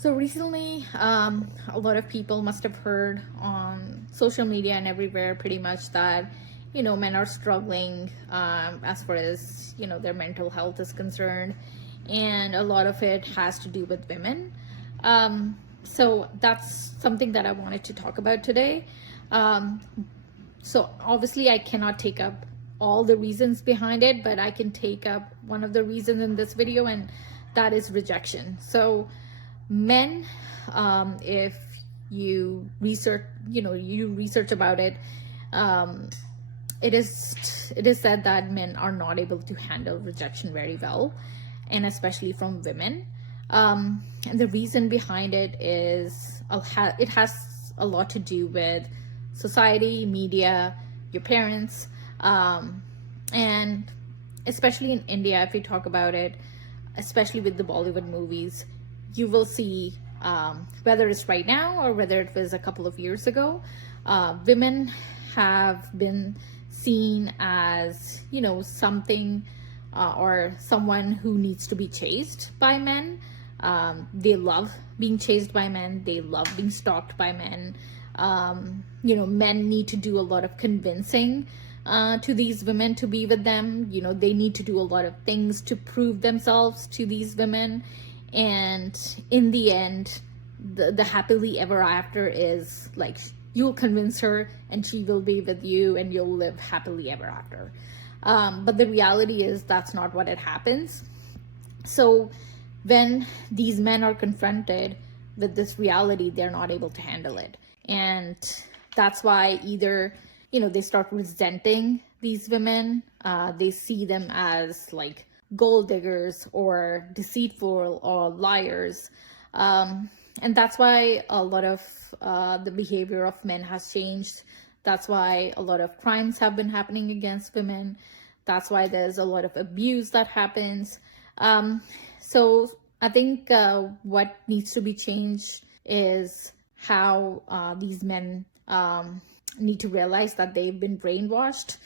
So recently, a lot of people must have heard on social media and everywhere pretty much that, men are struggling as far as, their mental health is concerned. And a lot of it has to do with women. So that's something that I wanted to talk about today. Um, so obviously, I cannot take up all the reasons behind it, but I can take up one of the reasons in this video, and that is rejection. So men, if you research about it, um, it is said that men are not able to handle rejection very well, and especially from women. And the reason behind it is it has a lot to do with society, media, your parents, and especially in India, if you talk about it, especially with the Bollywood movies, you will see, whether it's right now or whether it was a couple of years ago, women have been seen as, something, or someone who needs to be chased by men. They love being chased by men. They love being stalked by men. Men need to do a lot of convincing to these women to be with them. They need to do a lot of things to prove themselves to these women. And in the end, the happily ever after is like, you'll convince her and she will be with you and you'll live happily ever after. But the reality is that's not what it happens. So when these men are confronted with this reality, they're not able to handle it. And that's why either, they start resenting these women. They see them as like gold diggers or deceitful or liars. And that's why a lot of the behavior of men has changed. That's why a lot of crimes have been happening against women. That's why there's a lot of abuse that happens. So I think what needs to be changed is how these men need to realize that they've been brainwashed.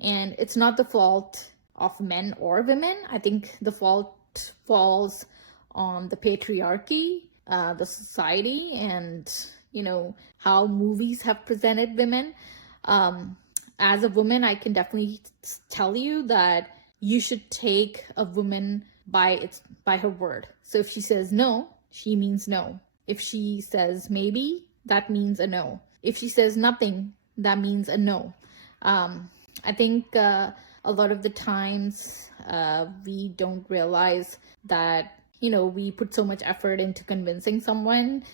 And it's not the fault of men or women. I think the fault falls on the patriarchy, the society, and how movies have presented women. As a woman, I can definitely tell you that you should take a woman by her word. So if she says no, she means no. If she says maybe, that means a no. If she says nothing, that means a no. I think a lot of the times we don't realize that, we put so much effort into convincing someone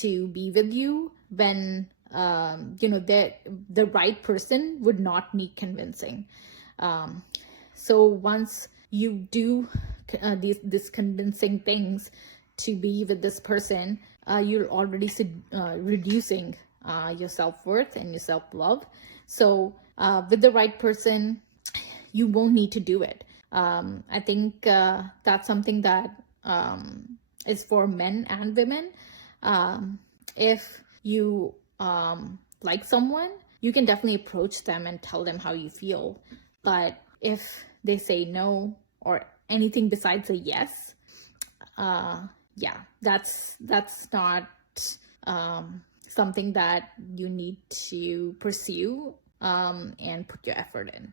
to be with you when, the right person would not need convincing. So once you do these convincing things to be with this person, you're already reducing your self-worth and your self-love. So with the right person, you won't need to do it. I think that's something that is for men and women. If you like someone, you can definitely approach them and tell them how you feel. But if they say no or anything besides a yes, that's not something that you need to pursue and put your effort in.